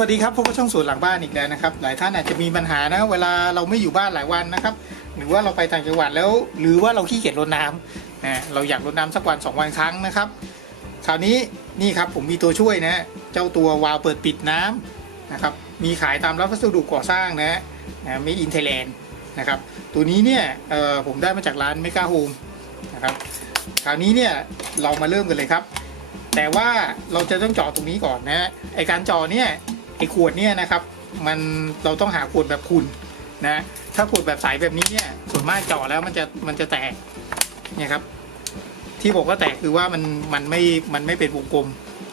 วัสดีครับพบกับช่องสวนหลังบ้านอีกแล้วนะครับ หลายท่านอาจจะมีปัญหานะ เวลาเราไม่อยู่บ้านหลายวันนะครับ หรือว่าเราไปต่างจังหวัดแล้ว หรือว่าเราขี้เกียจรดน้ำนะเราอยากรดน้ำสักวันสองวันครั้งนะครับ คราวนี้นี่ครับผมมีตัวช่วยนะ เจ้าตัววาล์วเปิดปิดน้ำนะครับ มีขายตามร้านวัสดุก่อสร้างนะนะไม่อินเทแลนด์นะครับ ตัวนี้เนี่ยผมได้มาจากร้านเมกาโฮมนะครับ คราวนี้เนี่ยเรามาเริ่มกันเลยครับ แต่ว่าเราจะต้องเจาะตรงนี้ก่อนนะฮะไอการเจาะเนี่ย ไอขวดเนี่ยนะครับ มันเราต้องหาขวดแบบคุณนะ ถ้าขวดแบบใสแบบนี้เนี่ยส่วนมากเจาะแล้วมันจะมันจะแตกเนี่ยครับ ที่บอกว่าแตกคือว่ามันมันไม่มันไม่เป็นวงกลม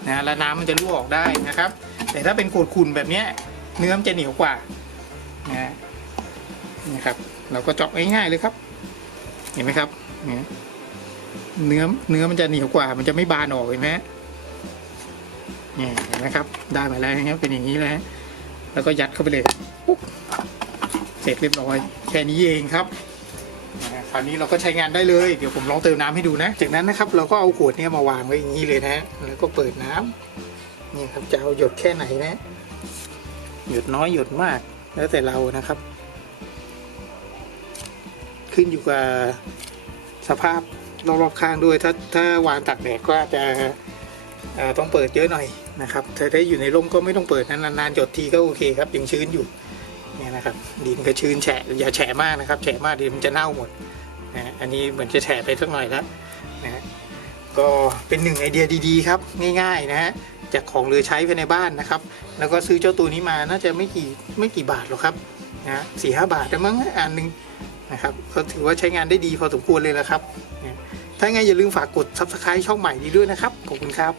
นะแล้วน้ำมันจะรั่วออกได้นะครับ แต่ถ้าเป็นขวดคุณแบบเนี้ยเนื้อมันจะเหนียวกว่านะนะครับ เราก็เจาะง่ายๆเลยครับ เห็นไหมครับเนื้อเนื้อมันจะเหนียวกว่า มันจะไม่บานออกเห็นไหม นี่เห็นไหมครับ ได้มาแล้วนะครับเป็นอย่างนี้แล้วแล้วก็ยัดเข้าไปเลยปุ๊บเสร็จเรียบร้อย แค่นี้เองครับคราวนี้เราก็ใช้งานได้เลยเดี๋ยวผมลองเติมน้ำให้ดูนะ จากนั้นนะครับเราก็เอาขวดเนี้ยมาวางไว้อย่างนี้เลยนะแล้วก็เปิดน้ำนี่ครับจะเอาหยดแค่ไหนนะ หยดน้อยหยดมาก แล้วแต่เรานะครับ ขึ้นอยู่กับสภาพรอบๆข้างด้วย ถ้าถ้าวางตากแดดก็จะต้องเปิดเยอะหน่อย นะครับถ้าได้อยู่ในร่มก็ไม่ต้องเปิดนะนานๆหยดทีก็โอเคครับยังชื้นอยู่เนี่ยนะครับดินก็ชื้นแฉะอย่าแฉะมากนะครับแฉะมากดินมันจะเน่าหมดนะอันนี้เหมือนจะแฉะไปสักหน่อยแล้วนะฮะก็เป็นหนึ่งไอเดียดีๆครับง่ายๆนะฮะจากของเหลือใช้ภายในบ้านนะครับ แล้วก็ซื้อเจ้าตัวนี้มาน่าจะไม่กี่ไม่กี่บาทหรอกครับนะสี่ห้าบาทแต่มั้งอันหนึ่งนะครับก็ถือว่าใช้งานได้ดีพอสมควรเลยละครับ ถ้าไงอย่าลืมฝากกด subscribe ช่องใหม่นี้ด้วยนะครับ ขอบคุณครับ